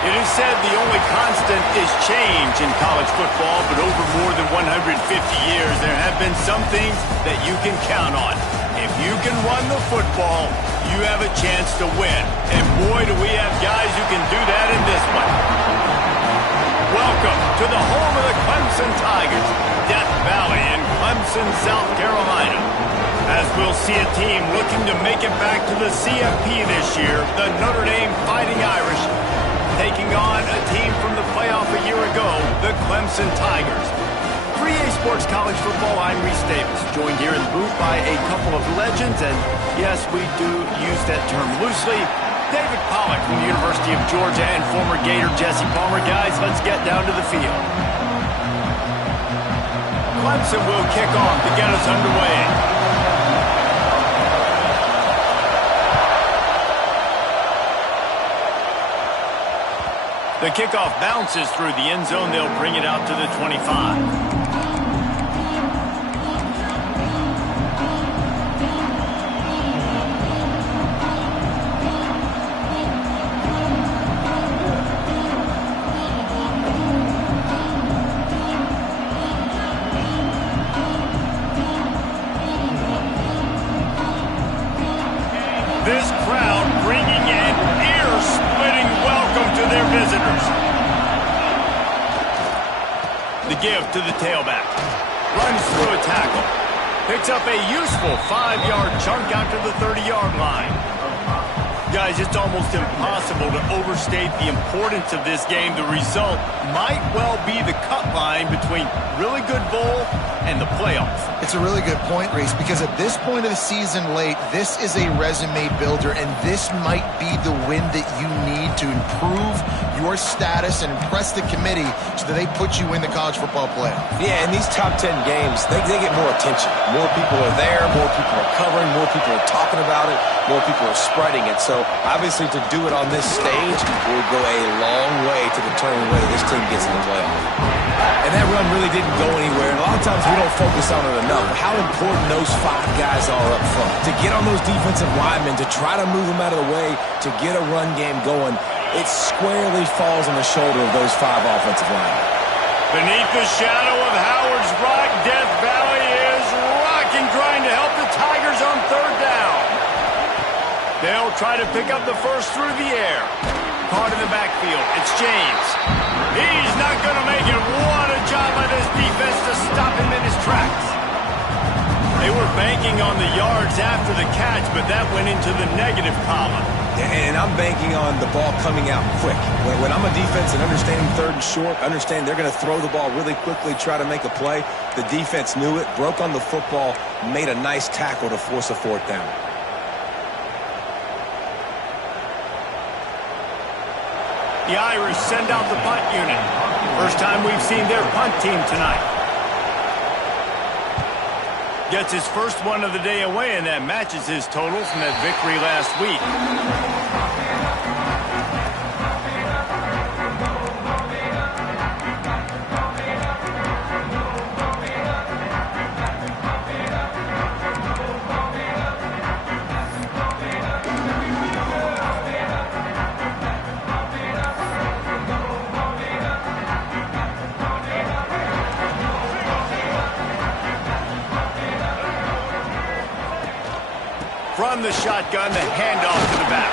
It is said the only constant is change in college football, but over more than 150 years, there have been some things that you can count on. If you can run the football, you have a chance to win. And boy, do we have guys who can do that in this one. Welcome to the home of the Clemson Tigers, Death Valley in Clemson, South Carolina. As we'll see a team looking to make it back to the CFP this year, the Notre Dame Fighting Irish, taking on a team from the playoff a year ago, the Clemson Tigers. 3A Sports College Football, I'm Reese Davis, joined here in the booth by a couple of legends, and yes, we do use that term loosely. David Pollack from the University of Georgia and former Gator Jesse Palmer. Guys, let's get down to the field. Clemson will kick off to get us underway. The kickoff bounces through the end zone. They'll bring it out to the 25. This crowd bringing an ear-splitting welcome to their visitors. The give to the tailback. Runs through a tackle. Picks up a useful 5-yard chunk out to the 30-yard line. Guys, it's almost impossible to overstate the importance of this game. The result might well be the cut line between really good bowl and the playoffs. It's a really good point, Reese, because at this point of the season late, this is a resume builder, and this might be the win that you need to improve your status and impress the committee so that they put you in the college football playoff. Yeah, in these top 10 games, they get more attention. More people are there, more people are covering, more people are talking about it, more people are spreading it. So, obviously, to do it on this stage will go a long way to determine whether this team gets in the playoff. And that run really didn't go anywhere. And a lot of times we don't focus on it enough. How important those 5 guys are up front. To get on those defensive linemen, to try to move them out of the way, to get a run game going, it squarely falls on the shoulder of those 5 offensive linemen. Beneath the shadow of Howard's Rock, Death Valley is rocking, trying to help the Tigers on 3rd down. They'll try to pick up the first through the air. Caught in the backfield. It's James. He's not going to make it. What a job by this defense to stop him in his tracks. They were banking on the yards after the catch, but that went into the negative column. And I'm banking on the ball coming out quick. When I'm a defense and understanding 3rd and short, understand they're going to throw the ball really quickly, try to make a play. The defense knew it, broke on the football, made a nice tackle to force a 4th down. The Irish send out the punt unit. First time we've seen their punt team tonight. Gets his first one of the day away, and that matches his totals from that victory last week. From the shotgun, the handoff to the back.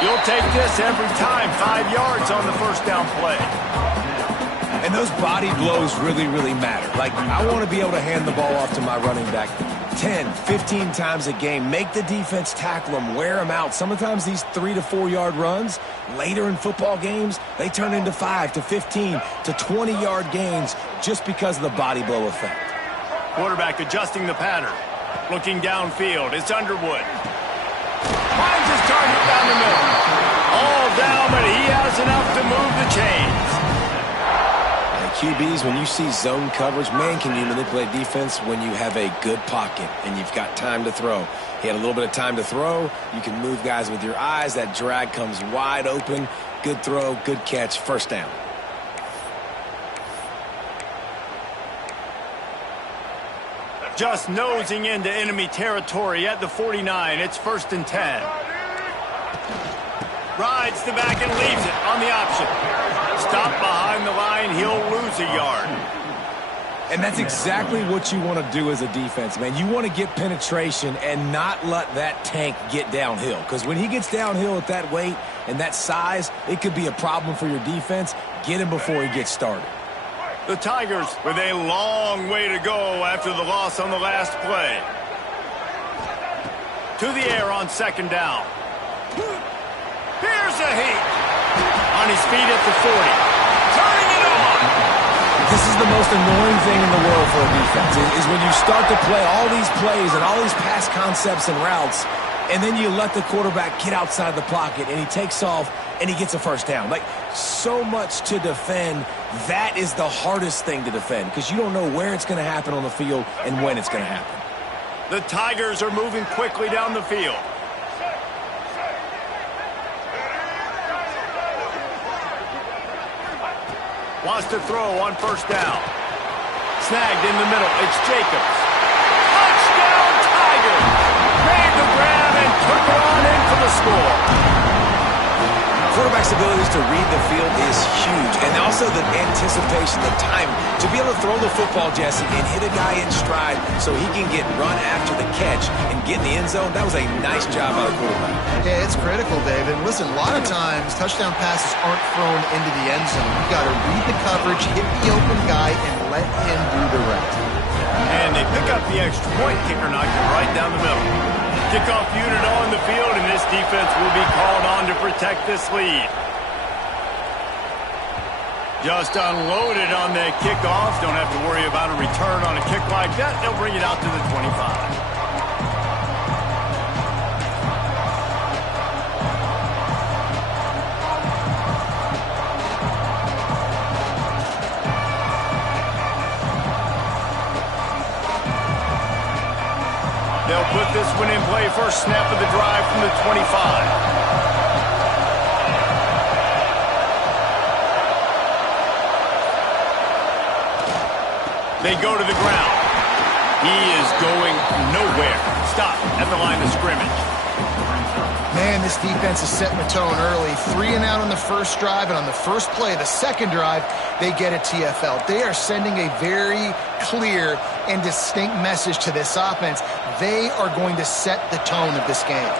You'll take this every time. 5 yards on the first down play. And those body blows really, really matter. Like, I want to be able to hand the ball off to my running back 10, 15 times a game. Make the defense tackle them, wear them out. Sometimes these 3 to 4 yard runs, later in football games, they turn into 5 to 15 to 20 yard gains just because of the body blow effect. Quarterback adjusting the pattern. Looking downfield, it's Underwood. Finds his target down the middle. All down, but he has enough to move the chains. QBs, when you see zone coverage, man, can you manipulate defense when you have a good pocket and you've got time to throw. He had a little bit of time to throw. You can move guys with your eyes. That drag comes wide open. Good throw, good catch, 1st down. Just nosing into enemy territory at the 49. It's 1st and 10. Rides the back and leaves it on the option. Stop behind the line, he'll lose a yard. And that's exactly what you want to do as a defense, man. You want to get penetration and not let that tank get downhill. Because when he gets downhill at that weight and that size, it could be a problem for your defense. Get him before he gets started. The Tigers with a long way to go after the loss on the last play. To the air on second down. Here's a heat. On his feet at the 40. Turning it on. This is the most annoying thing in the world for a defense, is when you start to play all these plays and all these pass concepts and routes, and then you let the quarterback get outside the pocket, and he takes off, and he gets a first down. Like, so much to defend. That is the hardest thing to defend, because you don't know where it's going to happen on the field and when it's going to happen. The Tigers are moving quickly down the field. Wants to throw on first down. Snagged in the middle. It's Jacobs. Touchdown, Tigers! Made the grab and took it on in for the score. Quarterback's abilities to read the field is huge, and also the anticipation, the time to be able to throw the football, Jesse, and hit a guy in stride so he can get run after the catch and get in the end zone. That was a nice job by the quarterback. Yeah, it's critical, David. Listen, a lot of times touchdown passes aren't thrown into the end zone. You got to read the coverage, hit the open guy, and let him do the rest. And they pick up the extra point. Kicker knocked it right down the middle. Kickoff unit on the field, and this defense will be called on to protect this lead. Just unloaded on that kickoff. Don't have to worry about a return on a kick like that. They'll bring it out to the 25. They'll put this one in play. First snap of the drive from the 25. They go to the ground. He is going nowhere. Stop at the line of scrimmage. Man, this defense is setting the tone early. 3 and out on the first drive, and on the first play of the second drive, they get a TFL. They are sending a very clear and distinct message to this offense. They are going to set the tone of this game.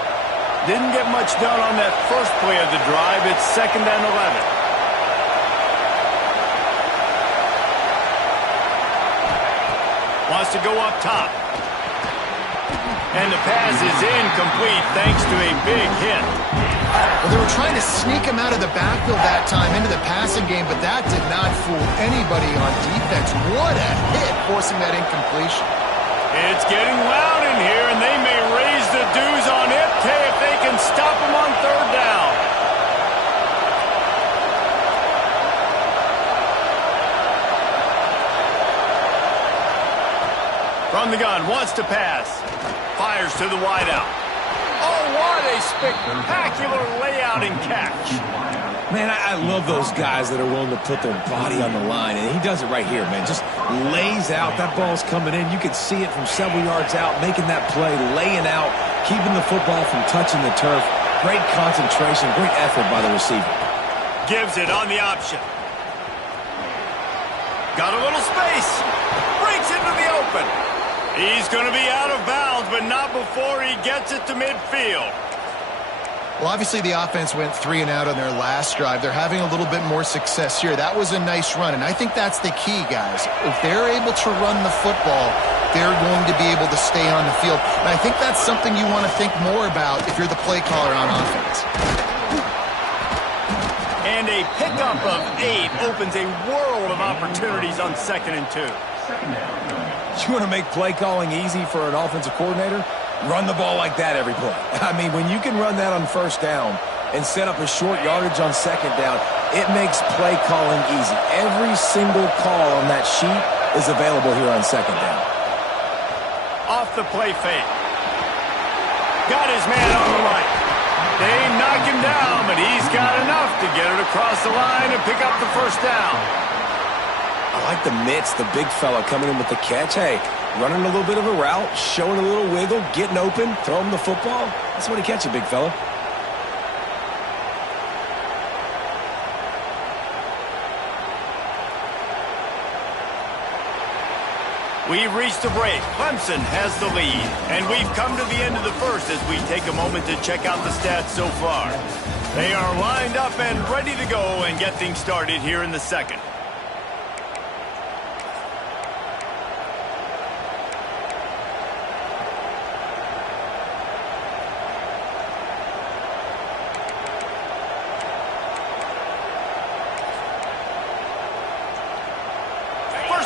Didn't get much done on that first play of the drive. It's 2nd and 11. Wants to go up top. And the pass is incomplete thanks to a big hit. Well, they were trying to sneak him out of the backfield that time into the passing game, but that did not fool anybody on defense. What a hit, forcing that incompletion. It's getting loud in here, and they may raise the dues on it if they can stop him on third down. From the gun, wants to pass. Fires to the wideout. Oh, what a spectacular layout and catch. Man, I love those guys that are willing to put their body on the line, and he does it right here, man. Just lays out. That ball's coming in. You can see it from several yards out, making that play, laying out, keeping the football from touching the turf. Great concentration, great effort by the receiver. Gives it on the option. Got a little space. Breaks into the open. He's going to be out of bounds, but not before he gets it to midfield. Well, obviously the offense went 3 and out on their last drive. They're having a little bit more success here. That was a nice run, and I think that's the key, guys. If they're able to run the football, they're going to be able to stay on the field. And I think that's something you want to think more about if you're the play caller on offense. And a pickup of 8 opens a world of opportunities on 2nd and 2. You want to make play calling easy for an offensive coordinator? Run the ball like that every play. I mean, when you can run that on first down and set up a short yardage on second down, it makes play calling easy. Every single call on that sheet is available here on second down. Off the play fake. Got his man on the right. They knock him down, but he's got enough to get it across the line and pick up the first down. I like the mitts, the big fella coming in with the catch. Hey, running a little bit of a route, showing a little wiggle, getting open, throw him the football. That's when he catch it, big fella. We've reached the break. Clemson has the lead. And we've come to the end of the first as we take a moment to check out the stats so far. They are lined up and ready to go and get things started here in the second.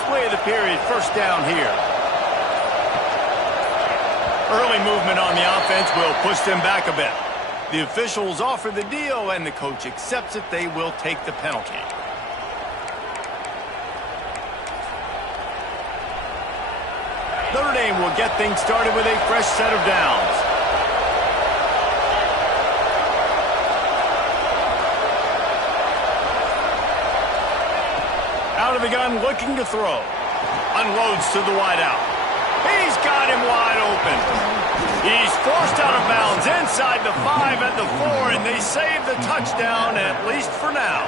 Play of the period, first down here. Early movement on the offense will push them back a bit. The officials offer the deal, and the coach accepts it. They will take the penalty. Notre Dame will get things started with a fresh set of downs. Out of the gun, looking to throw. Unloads to the wideout. He's got him wide open. He's forced out of bounds inside the 5 at the 4, and they save the touchdown, at least for now.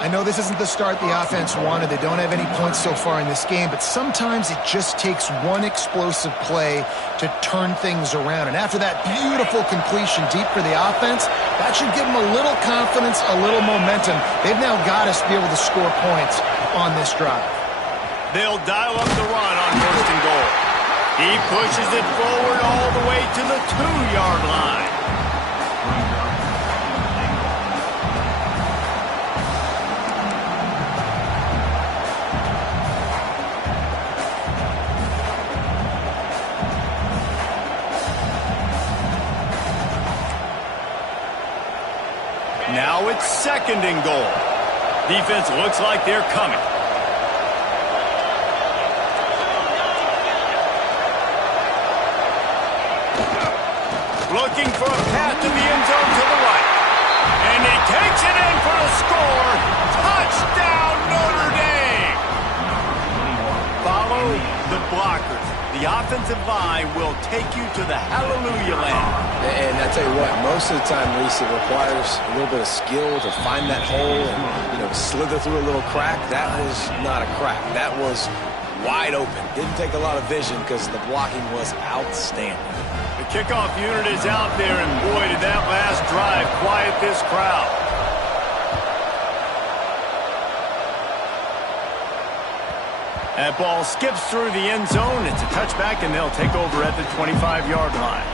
I know this isn't the start the offense wanted. They don't have any points so far in this game, but sometimes it just takes one explosive play to turn things around. And after that beautiful completion deep for the offense, that should give them a little confidence, a little momentum. They've now got us to be able to score points on this drive. They'll dial up the run on first and goal. He pushes it forward all the way to the 2-yard line. Now it's second and goal. Defense looks like they're coming. Looking for a path to the end zone to the right. And he takes it in for the score. Touchdown, Notre Dame! Follow the blockers. The offensive line will take you to the hallelujah land. And I tell you what, most of the time, Reese, it requires a little bit of skill to find that hole and, slither through a little crack. That was not a crack. That was wide open. Didn't take a lot of vision because the blocking was outstanding. The kickoff unit is out there, and boy, did that last drive quiet this crowd. That ball skips through the end zone. It's a touchback, and they'll take over at the 25-yard line.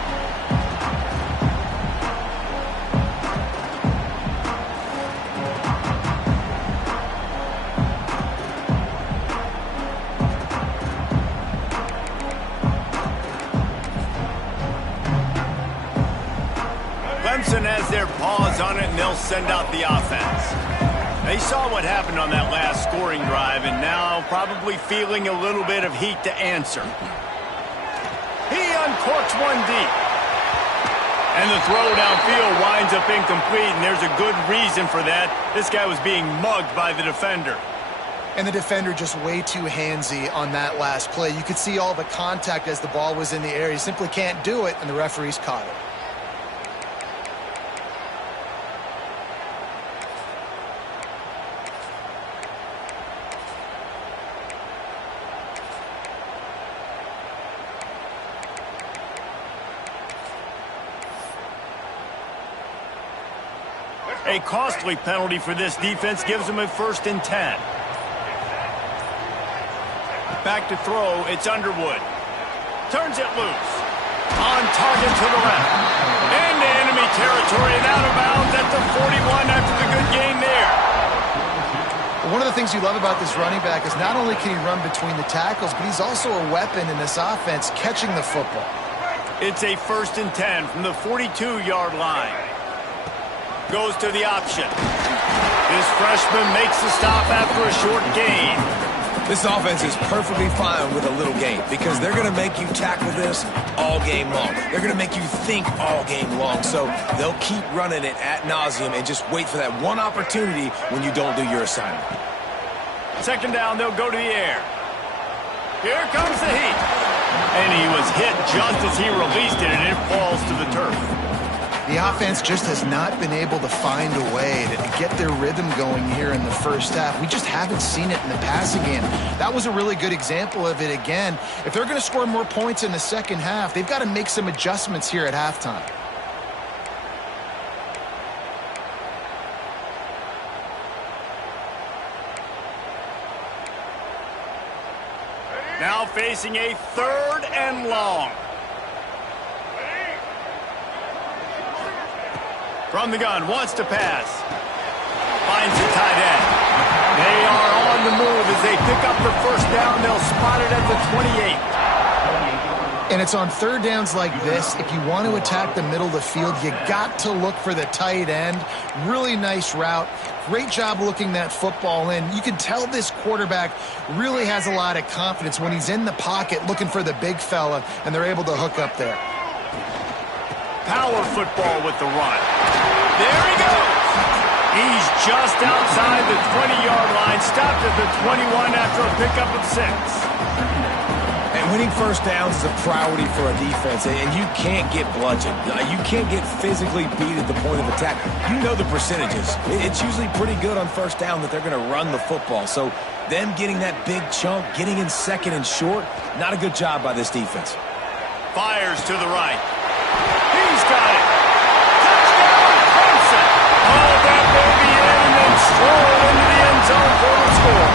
Clemson has their paws on it, and they'll send out the offense. They saw what happened on that last scoring drive, and now probably feeling a little bit of heat to answer. He uncorks one deep. And the throw downfield winds up incomplete, and there's a good reason for that. This guy was being mugged by the defender. And the defender just way too handsy on that last play. You could see all the contact as the ball was in the air. He simply can't do it, and the referees caught it. A costly penalty for this defense gives them a 1st and 10. Back to throw, it's Underwood. Turns it loose. On target to the left. Into enemy territory and out of bounds at the 41 after the good gain there. One of the things you love about this running back is not only can he run between the tackles, but he's also a weapon in this offense catching the football. It's a 1st and 10 from the 42-yard line. Goes to the option. This freshman makes the stop after a short gain. This offense is perfectly fine with a little gain because they're going to make you tackle this all game long. They're going to make you think all game long. So they'll keep running it ad nauseum and just wait for that one opportunity when you don't do your assignment. Second down, they'll go to the air. Here comes the heat. And he was hit just as he released it, and it falls to the turf. The offense just has not been able to find a way to get their rhythm going here in the first half. We just haven't seen it in the passing game. That was a really good example of it again. If they're going to score more points in the second half, they've got to make some adjustments here at halftime. Now facing a 3rd and long. From the gun, wants to pass. Finds the tight end. They are on the move as they pick up the first down. They'll spot it at the 28. And it's on 3rd downs like this. If you want to attack the middle of the field, you got to look for the tight end. Really nice route. Great job looking that football in. You can tell this quarterback really has a lot of confidence when he's in the pocket looking for the big fella, and they're able to hook up there. Power football with the run. There he goes. He's just outside the 20-yard line, stopped at the 21 after a pickup of 6. And winning first downs is a priority for a defense, and you can't get bludgeoned. You can't get physically beat at the point of attack. You know the percentages. It's usually pretty good on first down that they're going to run the football. So them getting that big chunk, getting in 2nd and short, not a good job by this defense. Fires to the right. He's got it. Touchdown, Clemson. Haul that baby in and then stroll into the end zone for the score.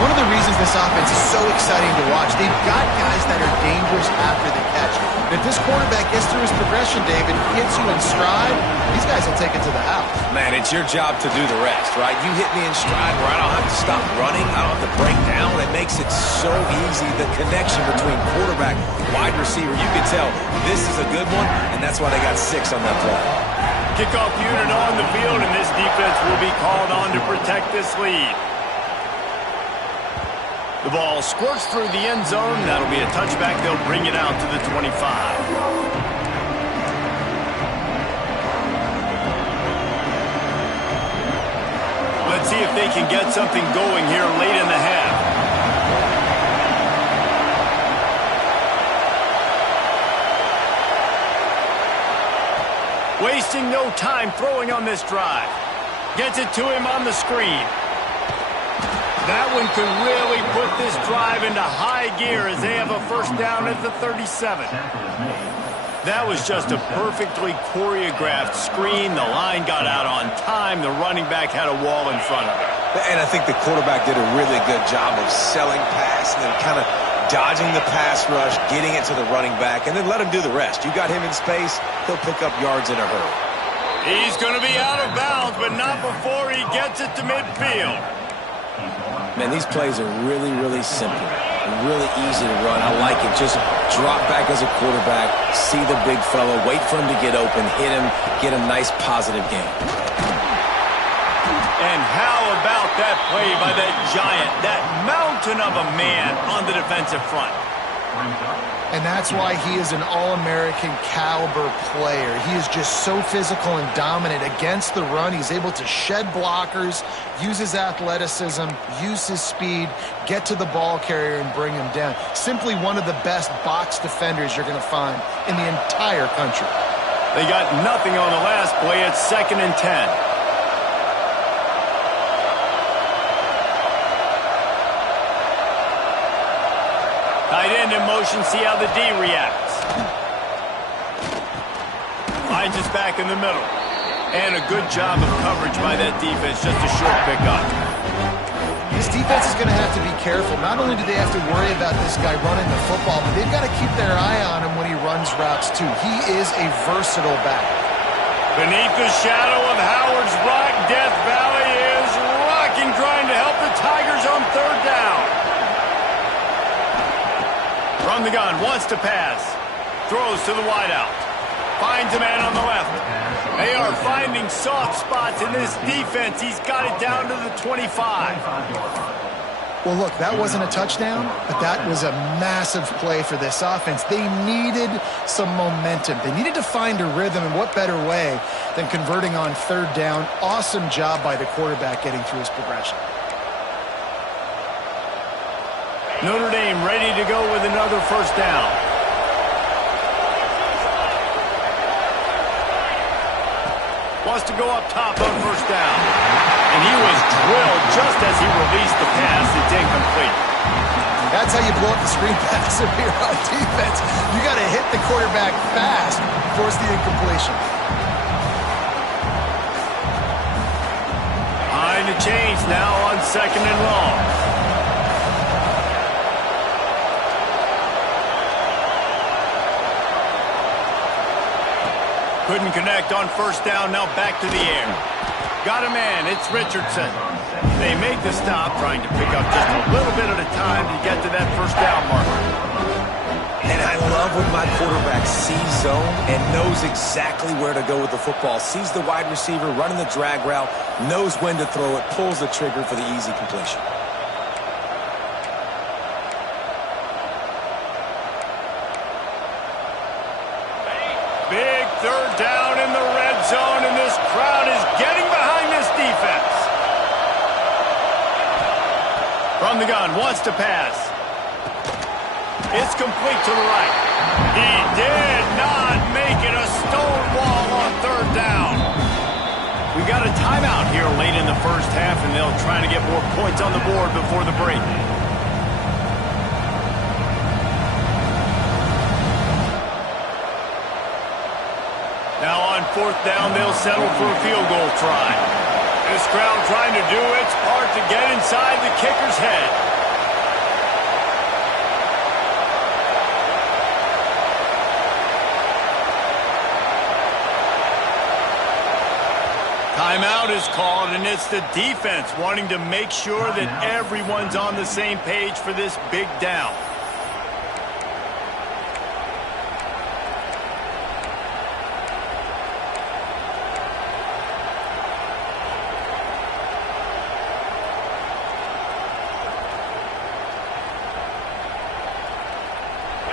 One of the reasons this offense is so exciting to watch, they've got guys that are dangerous after the catch. And if this quarterback gets through his progression, David, hits you in stride, these guys will take it to the house. Man, it's your job to do the rest, right? You hit me in stride where I don't have to stop running, I don't have to break down. It makes it so easy, the connection between quarterback, wide receiver. You can tell this is a good one, and that's why they got 6 on that play. Kickoff unit on the field, and this defense will be called on to protect this lead. The ball squirts through the end zone. That'll be a touchback. They'll bring it out to the 25. Let's see if they can get something going here late in the half. Wasting no time throwing on this drive. Gets it to him on the screen. That one could really put this drive into high gear as they have a first down at the 37. That was just a perfectly choreographed screen. The line got out on time. The running back had a wall in front of him. And I think the quarterback did a really good job of selling pass and then kind of dodging the pass rush, getting it to the running back, and then let him do the rest. You got him in space, he'll pick up yards in a hurry. He's going to be out of bounds, but not before he gets it to midfield. Man, these plays are really, really simple and really easy to run. I like it. Just drop back as a quarterback, see the big fellow, wait for him to get open, hit him, get a nice positive game. And how about that play by that giant, that mountain of a man on the defensive front? And that's why he is an All-American caliber player. He is just so physical and dominant against the run. He's able to shed blockers, use his athleticism, use his speed, get to the ball carrier and bring him down. Simply one of the best box defenders you're going to find in the entire country. They got nothing on the last play. It's 2nd and 10. Tight end in motion, see how the D reacts. Finds us back in the middle. And a good job of coverage by that defense, just a short pickup. This defense is going to have to be careful. Not only do they have to worry about this guy running the football, but they've got to keep their eye on him when he runs routes too. He is a versatile back. Beneath the shadow of Howard's Rock, Death Valley is rocking, trying to help the Tigers on 3rd down. From the gun, wants to pass. Throws to the wideout. Finds a man on the left. They are finding soft spots in this defense. He's got it down to the 25. Well, look, that wasn't a touchdown, but that was a massive play for this offense. They needed some momentum. They needed to find a rhythm, and what better way than converting on 3rd down. Awesome job by the quarterback getting through his progression. Notre Dame ready to go with another first down. wants to go up top on first down. And he was drilled just as he released the pass. It's incomplete. That's how you blow up the screen pass if you're on defense. You got to hit the quarterback fast, force the incompletion. Behind the chains now on second and long. Couldn't connect on first down, now back to the air. Got a man, it's Richardson. They make the stop, trying to pick up just a little bit at a time to get to that first down marker. And I love when my quarterback sees zone and knows exactly where to go with the football. Sees the wide receiver running the drag route, knows when to throw it, pulls the trigger for the easy completion. Big third down in the red zone, and this crowd is getting behind this defense. From the gun, wants to pass. It's complete to the right. He did not make it, a stone wall on third down. We got a timeout here late in the first half, and they'll try to get more points on the board before the break. Now on fourth down, they'll settle for a field goal try. This crowd trying to do its part to get inside the kicker's head. Timeout is called, and it's the defense wanting to make sure that everyone's on the same page for this big down.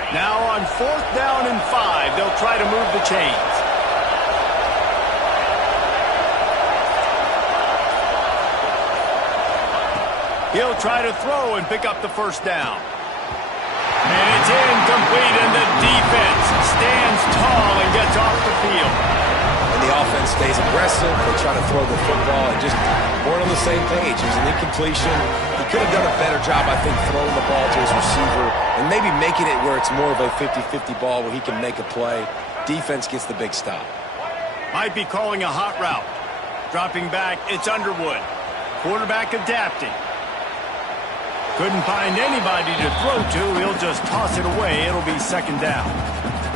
Now on fourth down and 5, they'll try to move the chains. He'll try to throw and pick up the first down. And it's incomplete, and the defense stands tall and gets off the field. And the offense stays aggressive. They try to throw the football and just weren't on the same page. It was an incompletion. He could have done a better job, I think, throwing the ball to his receiver and maybe making it where it's more of a 50-50 ball where he can make a play. Defense gets the big stop. Might be calling a hot route. Dropping back, it's Underwood. Quarterback adapting. Couldn't find anybody to throw to. He'll just toss it away. It'll be second down.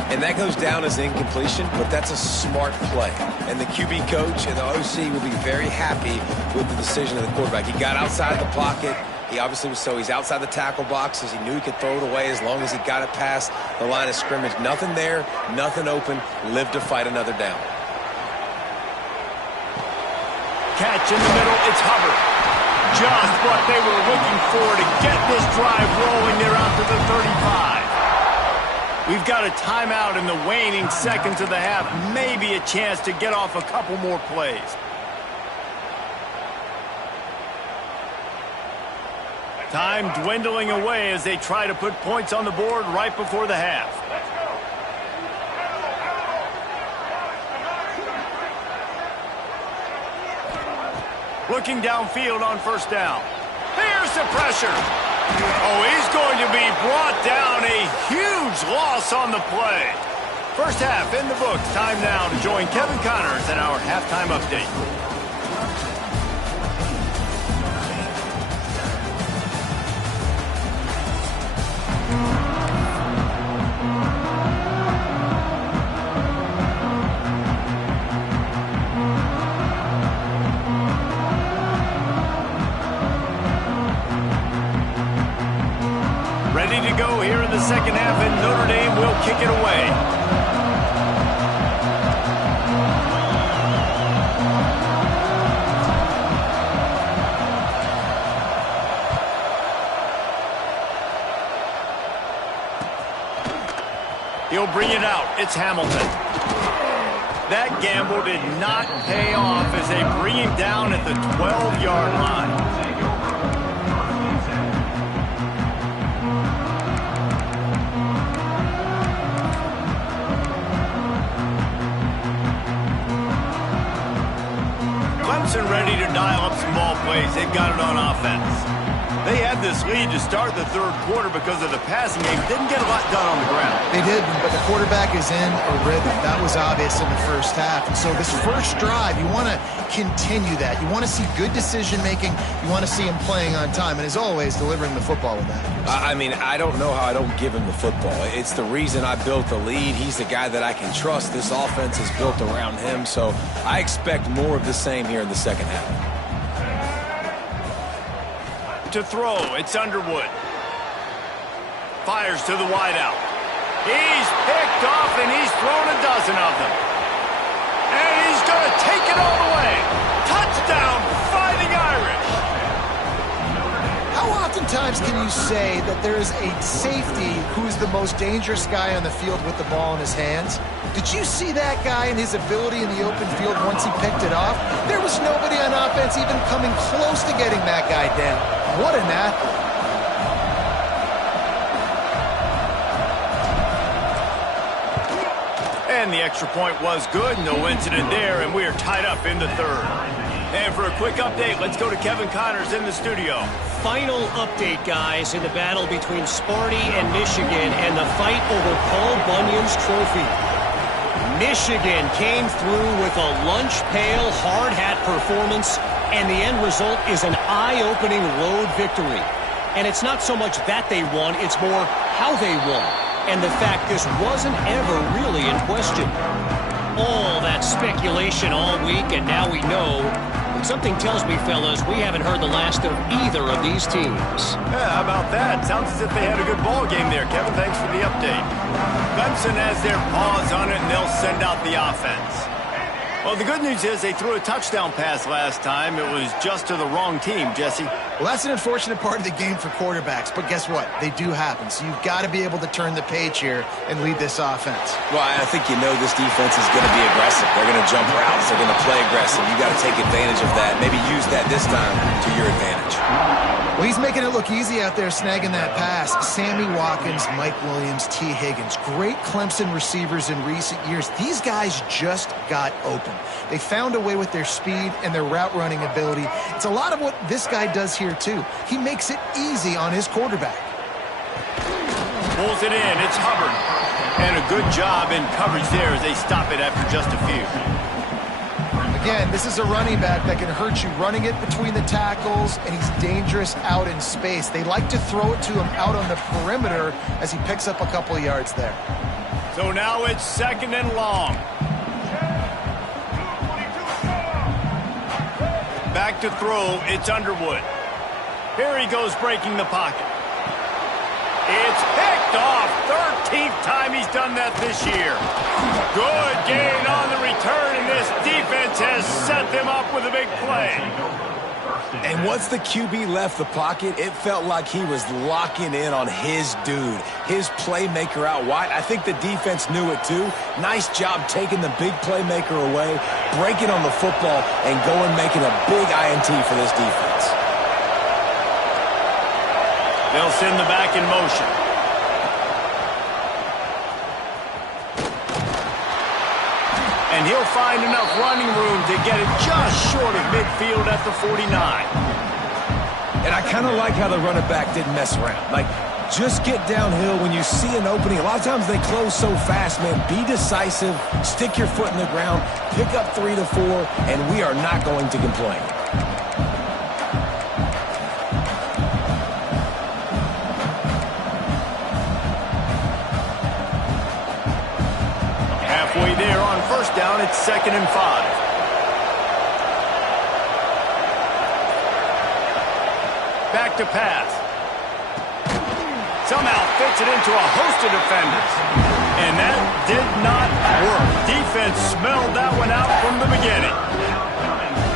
And that goes down as incompletion, but that's a smart play. And the QB coach and the OC will be very happy with the decision of the quarterback. He got outside the pocket. He obviously was he's outside the tackle boxes. He knew he could throw it away as long as he got it past the line of scrimmage. Nothing there, nothing open. Live to fight another down. Catch in the middle. It's Hubbard. Just what they were looking for to get this drive rolling. They're out to the 35. We've got a timeout in the waning seconds of the half. Maybe a chance to get off a couple more plays. Time dwindling away as they try to put points on the board right before the half. Looking downfield on first down. Here's the pressure. Oh, he's going to be brought down. A huge loss on the play. First half in the books. Time now to join Kevin Connors in our halftime update. Ready to go here in the second half, and Notre Dame will kick it away. He'll bring it out. It's Hamilton. That gamble did not pay off as they bring him down at the 12-yard line. ready to dial up some ball plays. They've got it on offense. They had this lead to start the third quarter because of the passing game. Didn't get a lot done on the ground. They did, but the quarterback is in a rhythm. That was obvious in the first half. And so this first drive, you want to continue that. You want to see good decision-making. You want to see him playing on time. And as always, delivering the football with that. I mean, I don't know how I don't give him the football. It's the reason I built the lead. He's the guy that I can trust. This offense is built around him. So I expect more of the same here in the second half. To throw, it's Underwood. Fires to the wideout. He's picked off, and he's thrown a dozen of them. And he's going to take it all the way. Touchdown, Fighting Irish. How oftentimes can you say that there is a safety who's the most dangerous guy on the field with the ball in his hands? Did you see that guy and his ability in the open field once he picked it off? There was nobody on offense even coming close to getting that guy down. What an athlete. And the extra point was good. No incident there, and we are tied up in the third. And for a quick update, let's go to Kevin Connors in the studio. Final update, guys, in the battle between Sparty and Michigan and the fight over Paul Bunyan's trophy. Michigan came through with a lunch pail hard hat performance, and the end result is an eye-opening road victory. And it's not so much that they won, it's more how they won. And the fact this wasn't ever really in question. All that speculation all week, and now we know. But something tells me, fellas, we haven't heard the last of either of these teams. Yeah, how about that? Sounds as if they had a good ball game there. Kevin, thanks for the update. Clemson has their paws on it, and they'll send out the offense. Well, the good news is they threw a touchdown pass last time. It was just to the wrong team, Jesse. Well, that's an unfortunate part of the game for quarterbacks, but guess what? They do happen. So you've got to be able to turn the page here and lead this offense. Well, I think you know this defense is going to be aggressive. They're going to jump routes. They're going to play aggressive. You got to take advantage of that. Maybe use that this time to your advantage. Well, he's making it look easy out there snagging that pass. Sammy Watkins, Mike Williams, T. Higgins. Great Clemson receivers in recent years. These guys just got open. They found a way with their speed and their route running ability. It's a lot of what this guy does here, too. He makes it easy on his quarterback. Pulls it in. It's Hubbard. And a good job in coverage there as they stop it after just a few. Again, this is a running back that can hurt you running it between the tackles, and he's dangerous out in space. They like to throw it to him out on the perimeter as he picks up a couple of yards there. So now it's second and long. Back to throw, it's Underwood. Here he goes breaking the pocket. It's picked off. 13th time he's done that this year. Good gain on the return, and this defense has set them up with a big play. And once the QB left the pocket, it felt like he was locking in on his dude, his playmaker out wide. I think the defense knew it too. Nice job taking the big playmaker away, breaking on the football, and going making a big INT for this defense. They'll send the back in motion. And he'll find enough running room to get it just short of midfield at the 49. And I kind of like how the running back didn't mess around. Like, just get downhill when you see an opening. A lot of times they close so fast, man. Be decisive, stick your foot in the ground, pick up 3 to 4, and we are not going to complain. Halfway there on first down, it's 2nd and 5. Back to pass. Somehow fits it into a host of defenders. And that did not work. Defense smelled that one out from the beginning.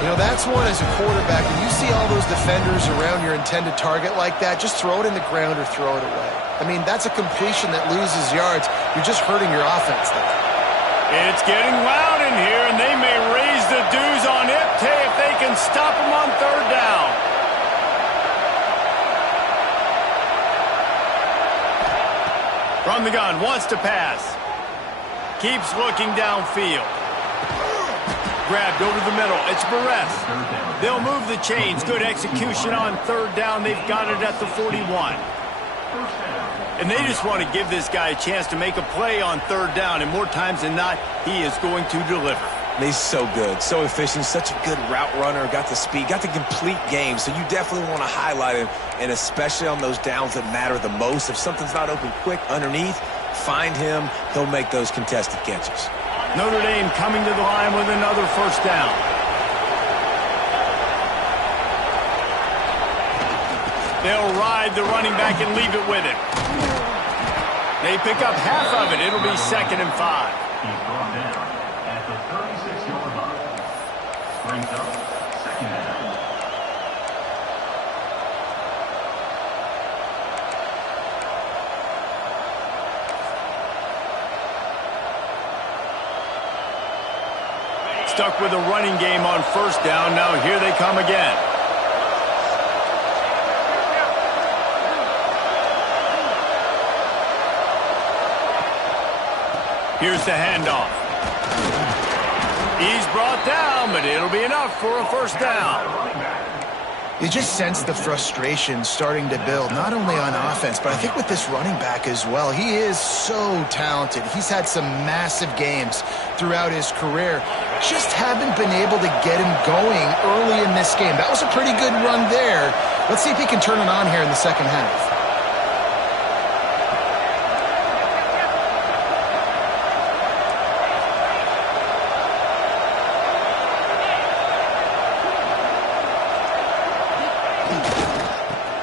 You know, that's one as a quarterback. When you see all those defenders around your intended target like that, just throw it in the ground or throw it away. I mean, that's a completion that loses yards. You're just hurting your offense there. It's getting loud in here, and they may raise the dues on Ipte if they can stop him on third down. From the gun, wants to pass. Keeps looking downfield. grabbed over the middle. It's Barres. They'll move the chains. Good execution on third down. They've got it at the 41. And they just want to give this guy a chance to make a play on third down. And more times than not, he is going to deliver. He's so good, so efficient, such a good route runner, got the speed, got the complete game. So you definitely want to highlight him, and especially on those downs that matter the most. If something's not open quick underneath, find him. He'll make those contested catches. Notre Dame coming to the line with another first down. They'll ride the running back and leave it with him. They pick up half of it. It'll be 2nd and 5. He's brought down at the 36-yard line. Brings up 2nd down. Stuck with a running game on first down. Now here they come again. Here's the handoff. He's brought down, but it'll be enough for a first down. You just sense the frustration starting to build, not only on offense, but I think with this running back as well. He is so talented. He's had some massive games throughout his career. Just haven't been able to get him going early in this game. That was a pretty good run there. Let's see if he can turn it on here in the second half.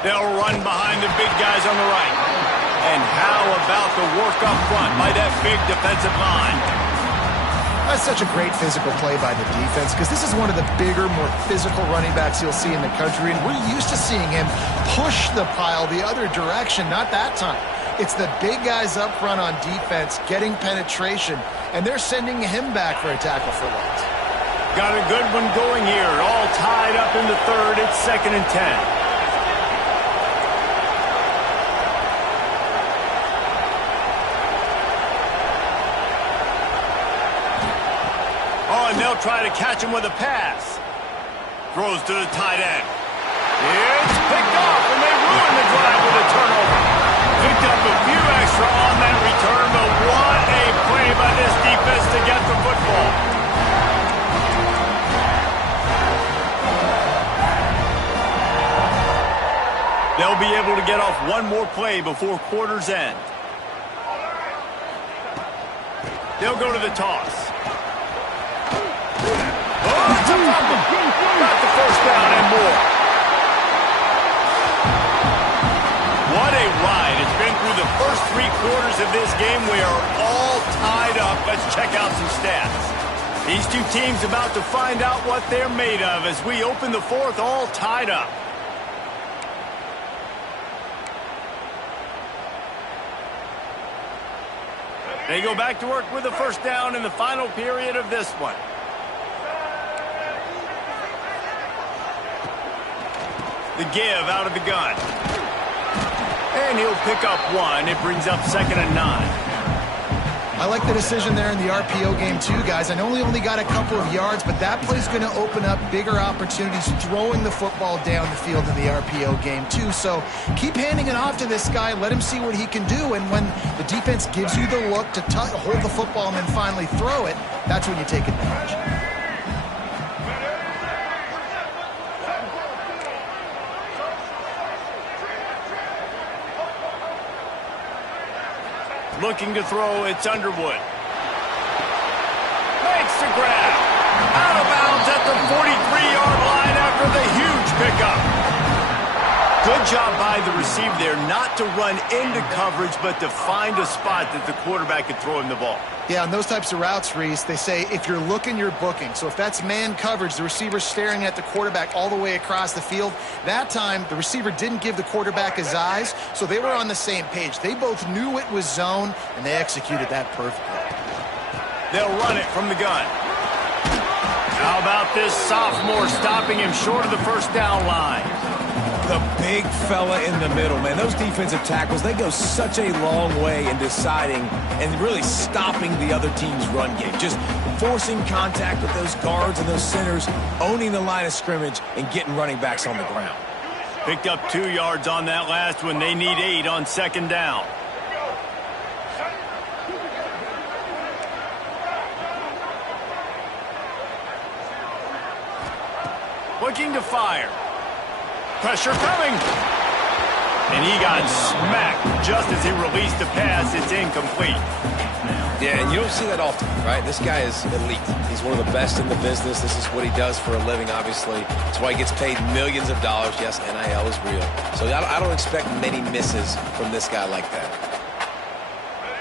They'll run behind the big guys on the right. And how about the work up front by that big defensive line? That's such a great physical play by the defense because this is one of the bigger, more physical running backs you'll see in the country, and we're used to seeing him push the pile the other direction. Not that time. It's the big guys up front on defense getting penetration, and they're sending him back for a tackle for loss. Got a good one going here. All tied up in the third. It's 2nd and 10. And they'll try to catch him with a pass. Throws to the tight end. It's picked off, and they ruin the drive with a turnover. Picked up a few extra on that return, but what a play by this defense to get the football. They'll be able to get off one more play before quarter's end. They'll go to the toss. Got the first down and more. What a ride. It's been through the first 3 quarters of this game. We are all tied up. Let's check out some stats. These two teams about to find out what they're made of as we open the fourth, all tied up. They go back to work with a first down in the final period of this one. The give out of the gun. And he'll pick up one. It brings up 2nd and 9. I like the decision there in the RPO game too, guys. I know he only got a couple of yards, but that play's going to open up bigger opportunities throwing the football down the field in the RPO game too. So keep handing it off to this guy. Let him see what he can do. And when the defense gives you the look to hold the football and then finally throw it, that's when you take advantage. Looking to throw, it's Underwood. Makes the grab. Out of bounds at the 43-yard line after the huge pickup. Good job by the receiver there not to run into coverage, but to find a spot that the quarterback could throw him the ball. Yeah, on those types of routes, Reese, they say if you're looking, you're booking. So if that's man coverage, the receiver's staring at the quarterback all the way across the field. That time, the receiver didn't give the quarterback his eyes, so they were on the same page. They both knew it was zone, and they executed that perfectly. They'll run it from the gun. How about this sophomore stopping him short of the first down line? The big fella in the middle, man. Those defensive tackles, they go such a long way in deciding and really stopping the other team's run game. Just forcing contact with those guards and those centers, owning the line of scrimmage, and getting running backs on the ground. Picked up 2 yards on that last one. They need 8 on second down. Looking to fire. Pressure coming. And he got smacked just as he released the pass. It's incomplete. Yeah, and you don't see that often, right? This guy is elite. He's one of the best in the business. This is what he does for a living, obviously. That's why he gets paid millions of dollars. Yes, NIL is real. So I don't expect many misses from this guy like that.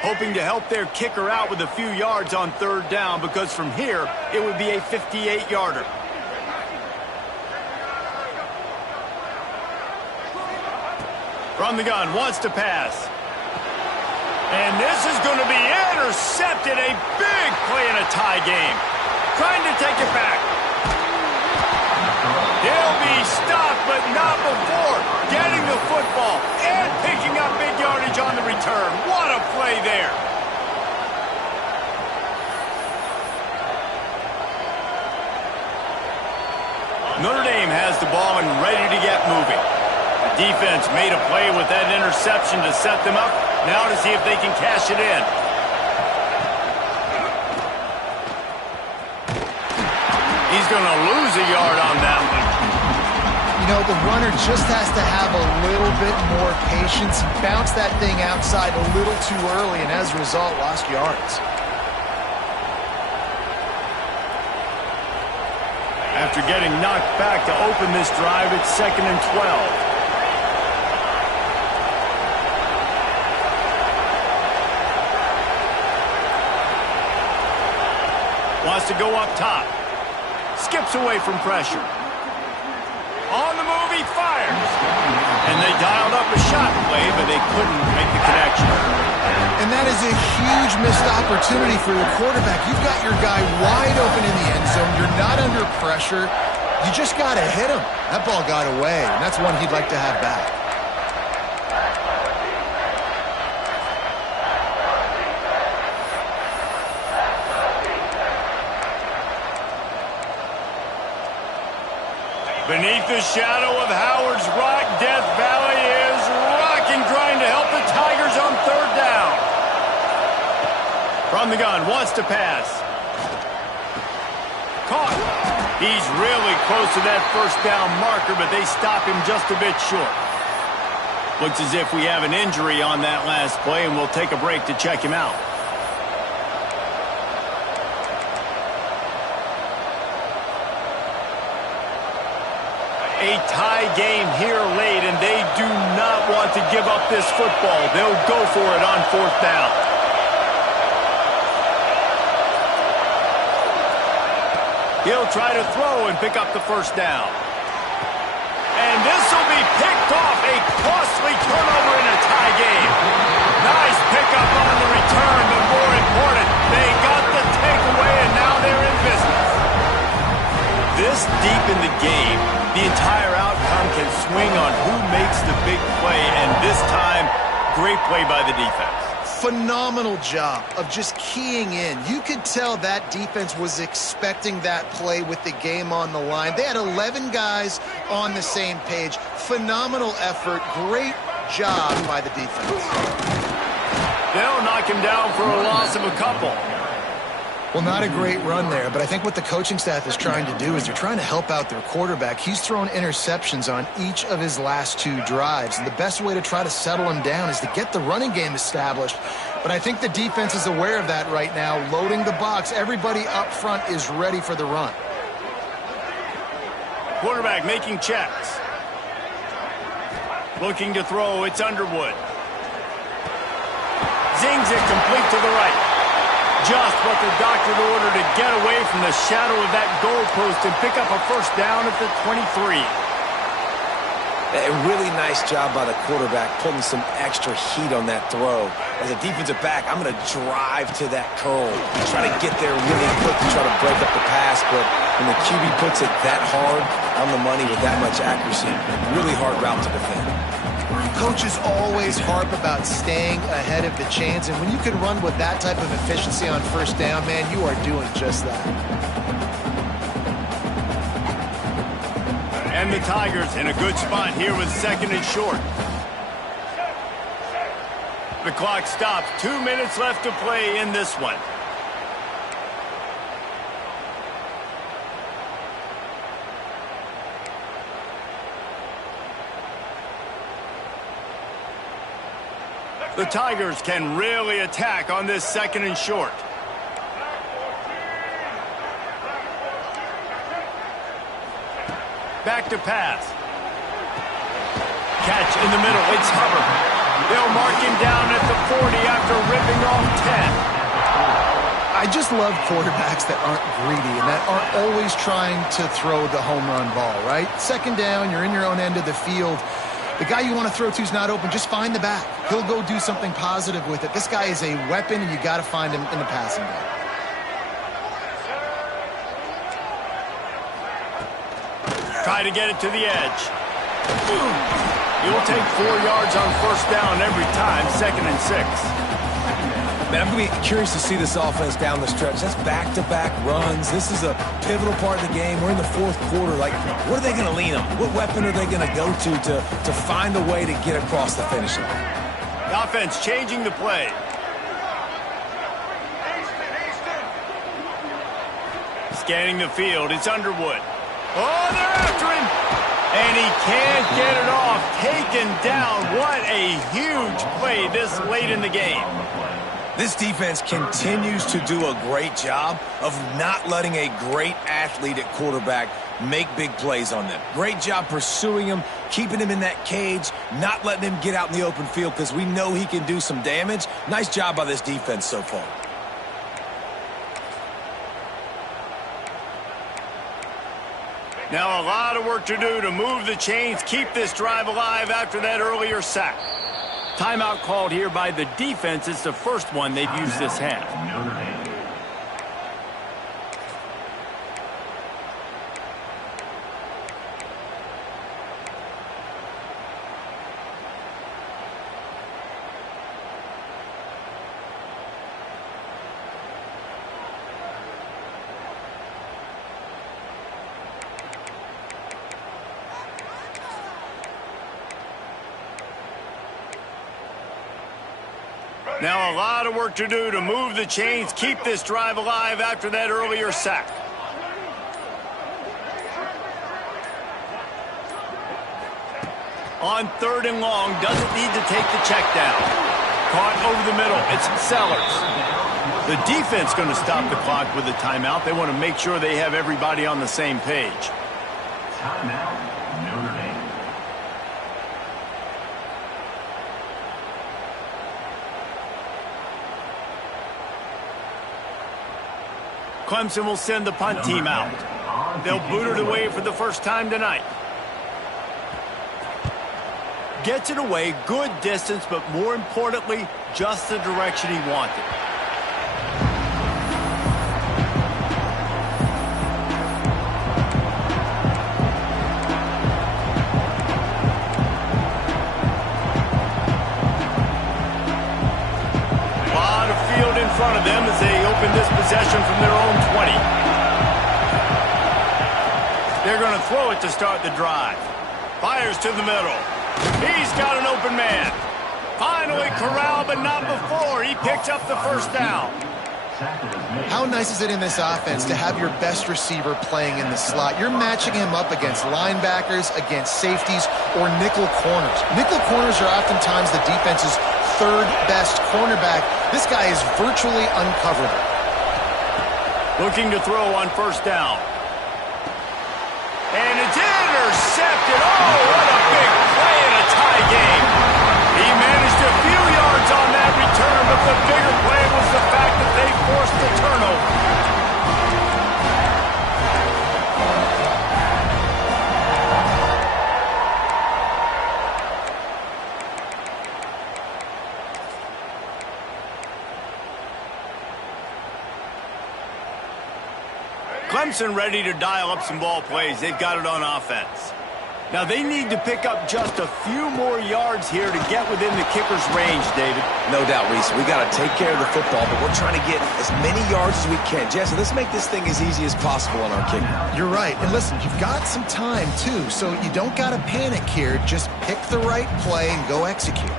Hoping to help their kicker out with a few yards on third down, because from here, it would be a 58-yarder. From the gun, wants to pass. And this is going to be intercepted. A big play in a tie game. Trying to take it back. He'll be stopped, but not before getting the football and picking up big yardage on the return. What a play there. Notre Dame has the ball and ready to get moving. The defense made a play with that interception to set them up. Now to see if they can cash it in. He's going to lose a yard on that one. You know, the runner just has to have a little bit more patience. He bounced that thing outside a little too early, and as a result, lost yards. After getting knocked back to open this drive, it's 2nd and 12. Wants to go up top. Skips away from pressure. On the move, he fires. And they dialed up a shot play, but they couldn't make the connection. And that is a huge missed opportunity for your quarterback. You've got your guy wide open in the end zone. You're not under pressure. You just got to hit him. That ball got away, and that's one he'd like to have back. Beneath the shadow of Howard's Rock, Death Valley is rocking, trying to help the Tigers on third down. From the gun, wants to pass. Caught. He's really close to that first down marker, but they stop him just a bit short. Looks as if we have an injury on that last play, and we'll take a break to check him out. A tie game here late, and they do not want to give up this football. They'll go for it on fourth down. He'll try to throw and pick up the first down. And this will be picked off. A costly turnover in a tie game. Nice pickup on the return, but more important, they got the takeaway, and now they're in business. This deep in the game, the entire outcome can swing on who makes the big play, and this time, great play by the defense. Phenomenal job of just keying in. You could tell that defense was expecting that play with the game on the line. They had 11 guys on the same page. Phenomenal effort. Great job by the defense. They'll knock him down for a loss of a couple. Well, not a great run there, but I think what the coaching staff is trying to do is they're trying to help out their quarterback. He's thrown interceptions on each of his last 2 drives, and the best way to try to settle him down is to get the running game established. But I think the defense is aware of that right now, loading the box. Everybody up front is ready for the run. Quarterback making checks. Looking to throw, it's Underwood. Zings it complete to the right. Just what the doctor ordered to get away from the shadow of that goalpost and pick up a first down at the 23. A really nice job by the quarterback putting some extra heat on that throw. As a defensive back, I'm going to drive to that curl, try to get there really quick to try to break up the pass, but when the QB puts it that hard on the money with that much accuracy, really hard route to defend. Coaches always harp about staying ahead of the chains, and when you can run with that type of efficiency on first down, man, you are doing just that. And the Tigers in a good spot here with 2nd and short. The clock stops. 2 minutes left to play in this one. The Tigers can really attack on this 2nd and short. Back to pass. Catch in the middle. It's Hubbard. They'll mark him down at the 40 after ripping off 10. I just love quarterbacks that aren't greedy and that aren't always trying to throw the home run ball, right? 2nd down, you're in your own end of the field. The guy you want to throw to is not open. Just find the back. He'll go do something positive with it. This guy is a weapon, and you got to find him in the passing game. Try to get it to the edge. You'll take 4 yards on first down every time, 2nd and 6. Man, I'm going to be curious to see this offense down the stretch. That's back-to-back runs. This is a pivotal part of the game. We're in the 4th quarter. Like, what are they going to lean on? What weapon are they going to go to find a way to get across the finish line? The offense changing the play. Scanning the field. It's Underwood. Oh, they're after him. And he can't get it off. Taken down. What a huge play this late in the game. This defense continues to do a great job of not letting a great athlete at quarterback make big plays on them. Great job pursuing him, keeping him in that cage, not letting him get out in the open field because we know he can do some damage. Nice job by this defense so far. Now a lot of work to do to move the chains, keep this drive alive after that earlier sack. Timeout called here by the defense. It's the first one they've used this half. Notre Dame. Now a lot of work to do to move the chains, keep this drive alive after that earlier sack. On 3rd and long, doesn't need to take the check down. Caught over the middle, it's Sellers. The defense going to stop the clock with a timeout. They want to make sure they have everybody on the same page. Timeout, Notre Dame. Clemson will send the punt team out. They'll boot it away for the first time tonight. Gets it away, good distance, but more importantly, just the direction he wanted. In front of them as they open this possession from their own 20. They're going to throw it to start the drive. Fires to the middle. He's got an open man. Finally corralled, but not before. He picks up the first down. How nice is it in this offense to have your best receiver playing in the slot? You're matching him up against linebackers, against safeties, or nickel corners. Nickel corners are oftentimes the defense's 3rd best cornerback. This guy is virtually uncoverable. Looking to throw on first down. And it's intercepted. Oh, what a big play in a tie game. He managed a few yards on that return, but the bigger play was the fact that they forced the turnover. Clemson ready to dial up some ball plays. They've got it on offense. Now they need to pick up just a few more yards here to get within the kicker's range, David. No doubt, Reese. We got to take care of the football, but we're trying to get as many yards as we can. Jesse, let's make this thing as easy as possible on our kicker. You're right. And listen, you've got some time, too, so you don't got to panic here. Just pick the right play and go execute.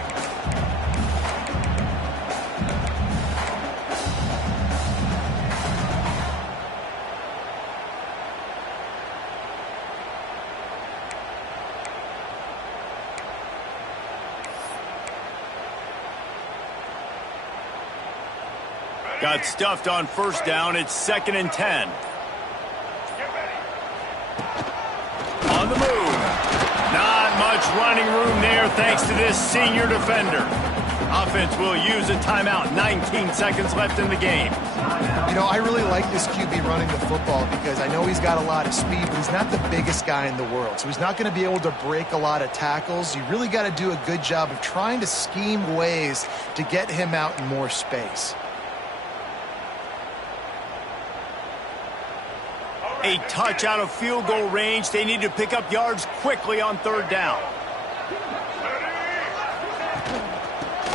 Got stuffed on first down. It's 2nd and 10. On the move. Not much running room there thanks to this senior defender. Offense will use a timeout. 19 seconds left in the game. You know, I really like this QB running the football because I know he's got a lot of speed, but he's not the biggest guy in the world. So he's not going to be able to break a lot of tackles. You really got to do a good job of trying to scheme ways to get him out in more space. A touch out of field goal range. They need to pick up yards quickly on 3rd down.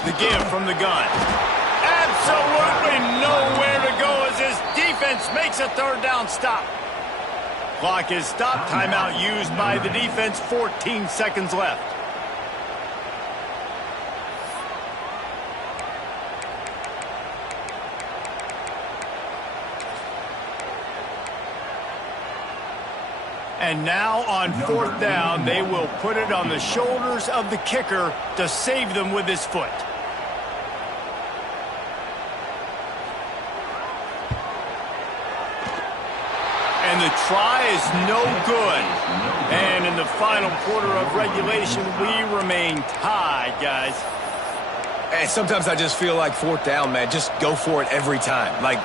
The give from the gun. Absolutely nowhere to go as this defense makes a 3rd down stop. Clock is stopped. Timeout used by the defense. 14 seconds left. And now on 4th down, they will put it on the shoulders of the kicker to save them with his foot. And the try is no good. And in the final quarter of regulation, we remain tied, guys. And sometimes I just feel like 4th down, man. Just go for it every time. Like,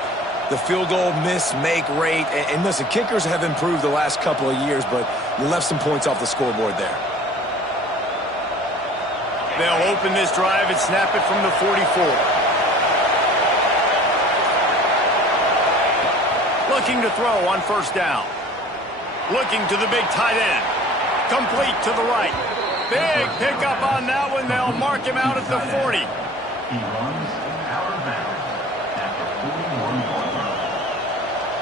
the field goal miss-make rate. And listen, kickers have improved the last couple of years, but you left some points off the scoreboard there. They'll open this drive and snap it from the 44. Looking to throw on 1st down. Looking to the big tight end. Complete to the right. Big pickup on that one. They'll mark him out at the 40. He runs out of bounds at the 41-yard line.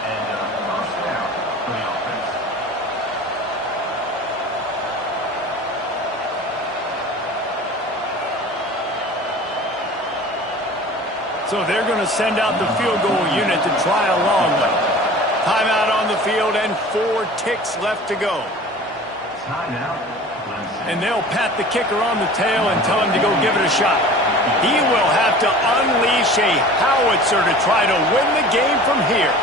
And a 1st down for the offense. So they're going to send out the field goal unit to try a long one. Timeout on the field and 4 ticks left to go. Timeout. And they'll pat the kicker on the tail and tell him to go give it a shot. He will have to unleash a howitzer to try to win the game from here.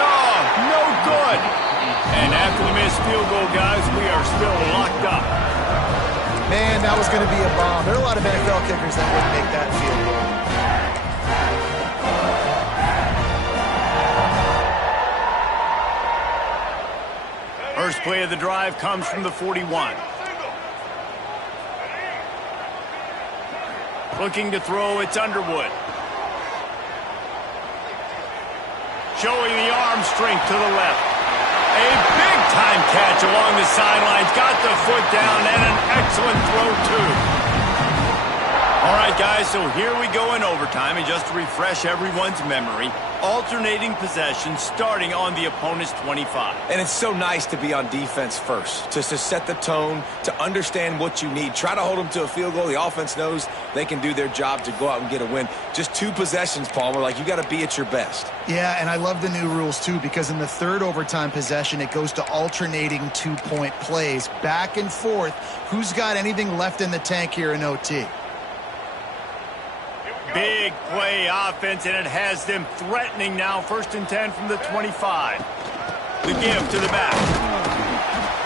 Oh, no good. And after the missed field goal, guys, we are still locked up. Man, that was going to be a bomb. There are a lot of NFL kickers that wouldn't make that field goal. First play of the drive comes from the 41. Looking to throw, it's Underwood. Showing the arm strength to the left. A big-time catch along the sidelines. Got the foot down and an excellent throw, too. All right, guys, so here we go in overtime. And just to refresh everyone's memory, alternating possession starting on the opponent's 25. And it's so nice to be on defense first, just to set the tone, to understand what you need. Try to hold them to a field goal. The offense knows they can do their job to go out and get a win. Just 2 possessions, Palmer. Like, you got to be at your best. Yeah, and I love the new rules, too, because in the 3rd overtime possession, it goes to alternating 2-point plays. Back and forth. Who's got anything left in the tank here in OT? Big play offense, and it has them threatening now. 1st and 10 from the 25. The give to the back.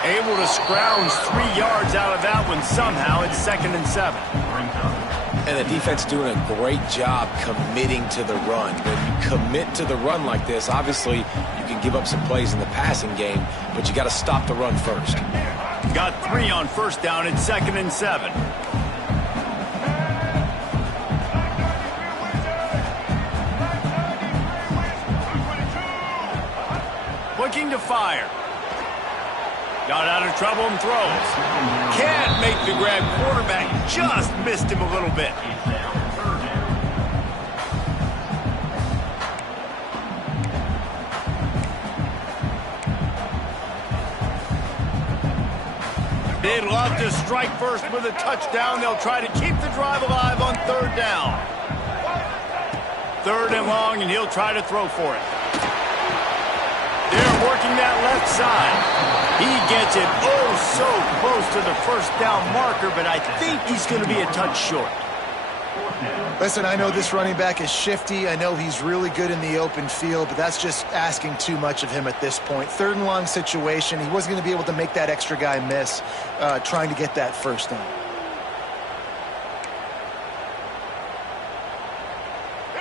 Able to scrounge 3 yards out of that one somehow. It's 2nd and 7. And the defense doing a great job committing to the run. When you commit to the run like this, obviously you can give up some plays in the passing game, but you got to stop the run first. Got 3 on 1st down. It's 2nd and 7. looking to fire. Got out of trouble and throws. Can't make the grab. Quarterback just missed him a little bit. They'd love to strike first with a touchdown. They'll try to keep the drive alive on third down. Third and long, and he'll try to throw for it. They're working that left side. He gets it oh so close to the first down marker, but I think he's going to be a touch short. Listen, I know this running back is shifty. I know he's really good in the open field, but that's just asking too much of him at this point. Third and long situation. He wasn't going to be able to make that extra guy miss trying to get that first down.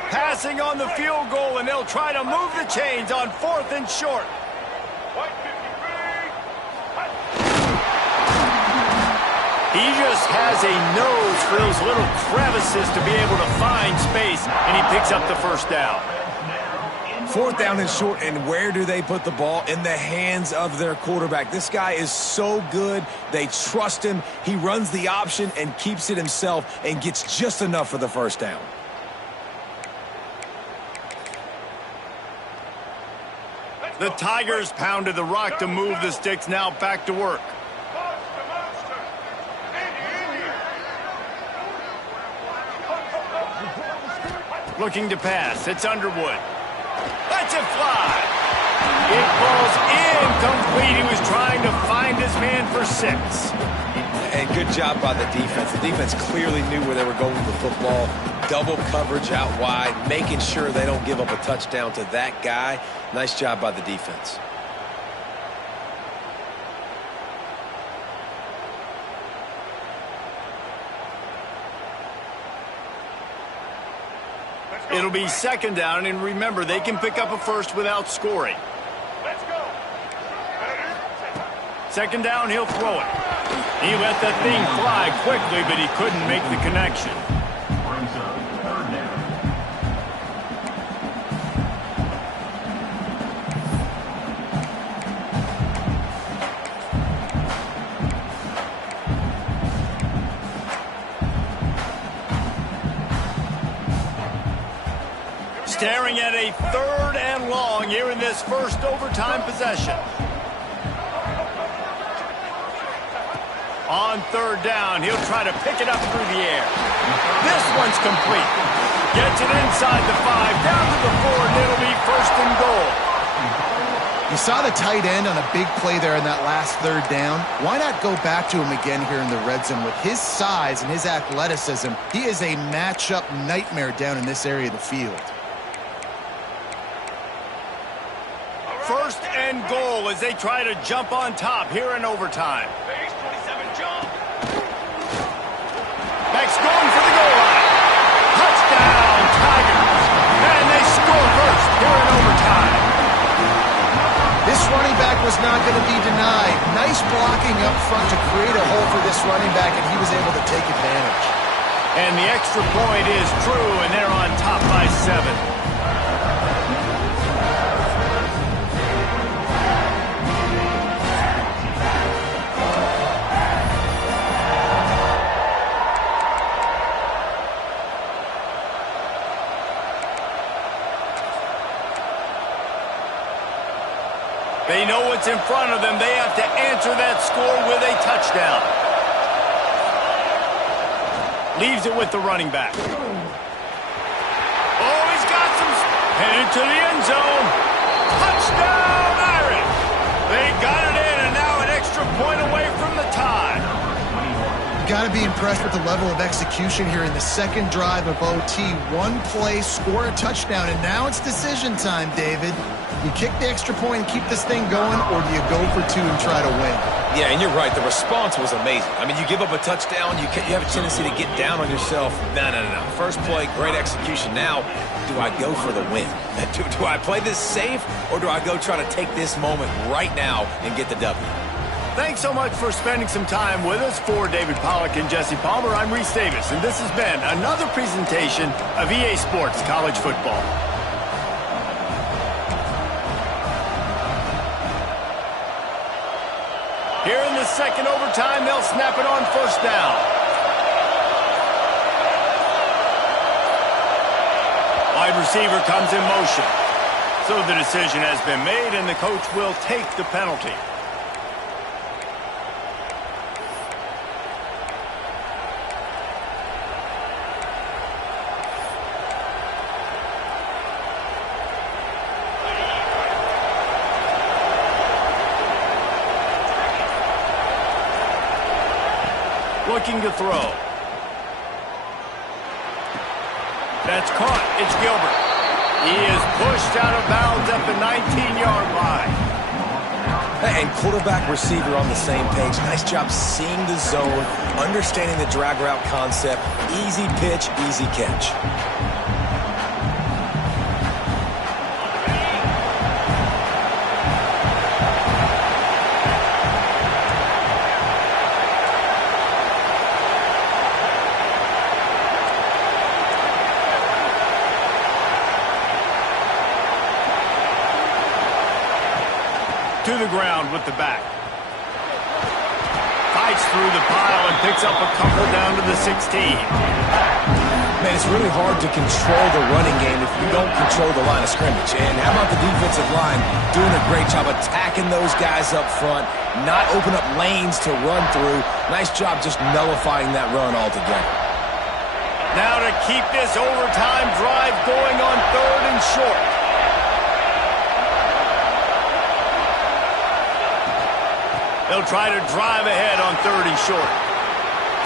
Passing on the field goal, and they'll try to move the chains on fourth and short. He just has a nose for those little crevices to be able to find space, and he picks up the first down. Fourth down and short, and where do they put the ball? In the hands of their quarterback. This guy is so good. They trust him. He runs the option and keeps it himself and gets just enough for the first down. The Tigers pounded the rock to move the sticks, now back to work. Looking to pass. It's Underwood. Lets it fly. It falls incomplete. He was trying to find his man for 6. And good job by the defense. The defense clearly knew where they were going with the football. Double coverage out wide, making sure they don't give up a touchdown to that guy. Nice job by the defense. It'll be second down, and remember, they can pick up a first without scoring. Let's go. Second down, he'll throw it. He let that thing fly quickly, but he couldn't make the connection. Brings up third down. Staring at a third and long here in this first overtime possession. On third down, he'll try to pick it up through the air. This one's complete. Gets it inside the 5, down to the 4, and it'll be first and goal. You saw the tight end on a big play there in that last third down. Why not go back to him again here in the red zone? With his size and his athleticism, he is a matchup nightmare down in this area of the field. First and goal as they try to jump on top here in overtime. Max going for the goal line. Touchdown, Tigers. And they score first here in overtime. This running back was not going to be denied. Nice blocking up front to create a hole for this running back, and he was able to take advantage. And the extra point is true, and they're on top by 7. They know what's in front of them. They have to answer that score with a touchdown. Leaves it with the running back. Oh, he's got some... Headed to the end zone. Touchdown, Irish! They got it in, and now an extra point away from the tie. Got to be impressed with the level of execution here in the second drive of OT. One play, score a touchdown, and now it's decision time, David. You kick the extra point and keep this thing going, or do you go for 2 and try to win? Yeah, and you're right. The response was amazing. I mean, you give up a touchdown, you have a tendency to get down on yourself. No. First play, great execution. Now, do I go for the win? Do I play this safe, or do I go try to take this moment right now and get the W? Thanks so much for spending some time with us. For David Pollack and Jesse Palmer, I'm Reese Davis, and this has been another presentation of EA Sports College Football. Here in the second overtime, they'll snap it on first down. Wide receiver comes in motion. So the decision has been made, and the coach will take the penalty. Looking to throw. That's caught. It's Gilbert. He is pushed out of bounds at the 19-yard line. And quarterback receiver on the same page. Nice job seeing the zone, understanding the drag route concept. Easy pitch, easy catch. To the ground with the back. Fights through the pile and picks up a couple down to the 16. Man, it's really hard to control the running game if you don't control the line of scrimmage. And how about the defensive line doing a great job attacking those guys up front, not open up lanes to run through. Nice job just nullifying that run altogether. Now to keep this overtime drive going on 3rd and short. They'll try to drive ahead on 3rd and short.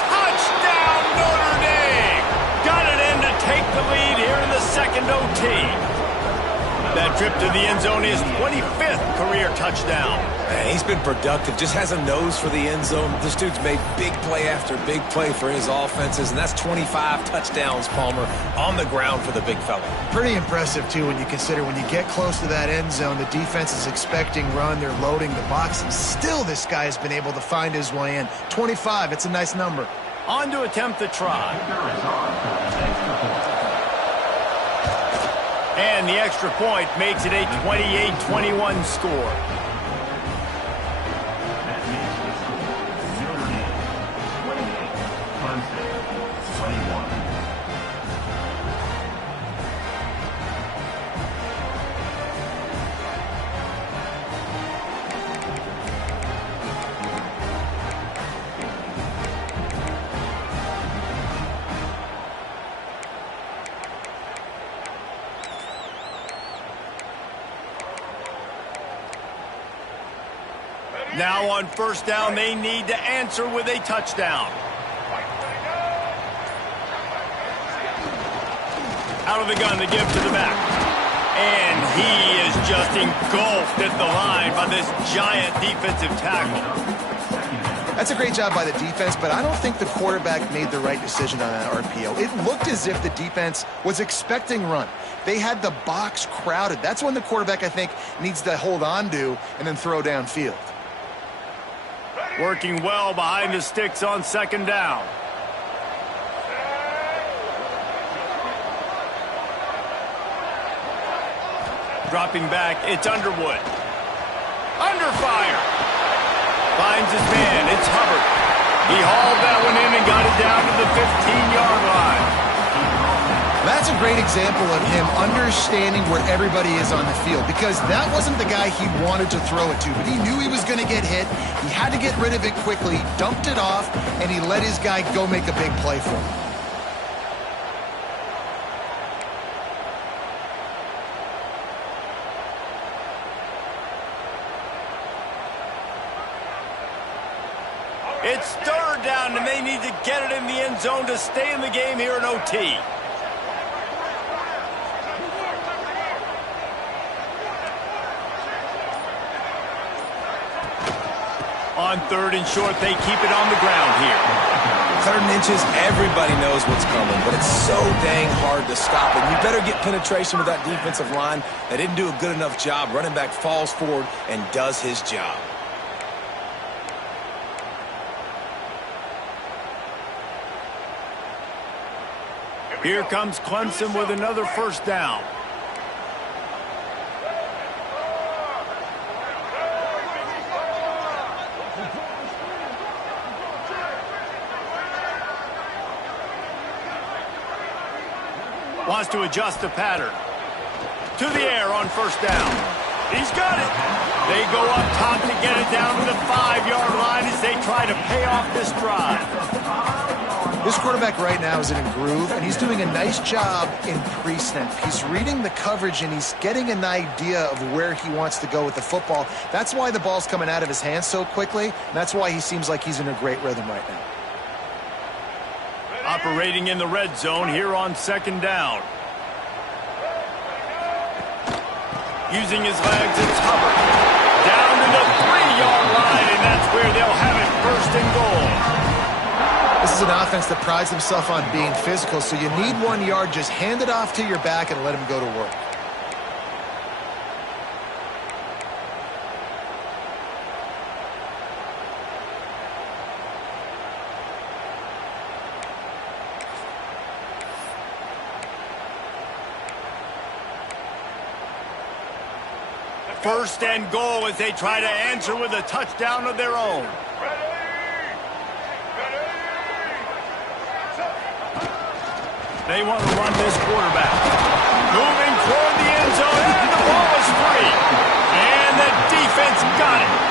Touchdown, Notre Dame! Got it in to take the lead here in the second OT. That trip to the end zone is 25th career touchdown. Man, he's been productive, just has a nose for the end zone. This dude's made big play after big play for his offenses, and that's 25 touchdowns, Palmer, on the ground for the big fella. Pretty impressive, too, when you consider when you get close to that end zone, the defense is expecting run, they're loading the box, and still this guy has been able to find his way in. 25, it's a nice number. On to attempt the try. And the extra point makes it a 28-21 score. That makes the score Notre Dame 28, Clemson 21. Now on first down, they need to answer with a touchdown. Out of the gun to give to the back. And he is just engulfed at the line by this giant defensive tackle. That's a great job by the defense, but I don't think the quarterback made the right decision on that RPO. It looked as if the defense was expecting run. They had the box crowded. That's when the quarterback, I think, needs to hold on to and then throw downfield. Working well behind the sticks on second down. Dropping back, it's Underwood. Under fire. Finds his man, it's Hubbard. He hauled that one in and got it down to the 15-yard line. That's a great example of him understanding where everybody is on the field, because that wasn't the guy he wanted to throw it to, but he knew he was going to get hit. He had to get rid of it quickly, dumped it off, and he let his guy go make a big play for him. It's 3rd down, and they need to get it in the end zone to stay in the game here in OT. On 3rd and short, they keep it on the ground here. 3rd and inches, everybody knows what's coming, but it's so dang hard to stop it. You better get penetration with that defensive line. They didn't do a good enough job. Running back falls forward and does his job. Here comes Clemson with another first down. Wants to adjust the pattern. To the air on first down. He's got it. They go up top to get it down to the 5-yard line as they try to pay off this drive. This quarterback right now is in a groove, and he's doing a nice job in pre-snap. He's reading the coverage, and he's getting an idea of where he wants to go with the football. That's why the ball's coming out of his hands so quickly, and that's why he seems like he's in a great rhythm right now. Operating in the red zone here on second down. Using his legs, it's Hubbard. Down to the 3-yard line, and that's where they'll have it, first and goal. This is an offense that prides himself on being physical, so you need 1 yard. Just hand it off to your back and let him go to work. First and goal as they try to answer with a touchdown of their own. They want to run this quarterback. Moving toward the end zone, and the ball is free. And the defense got it.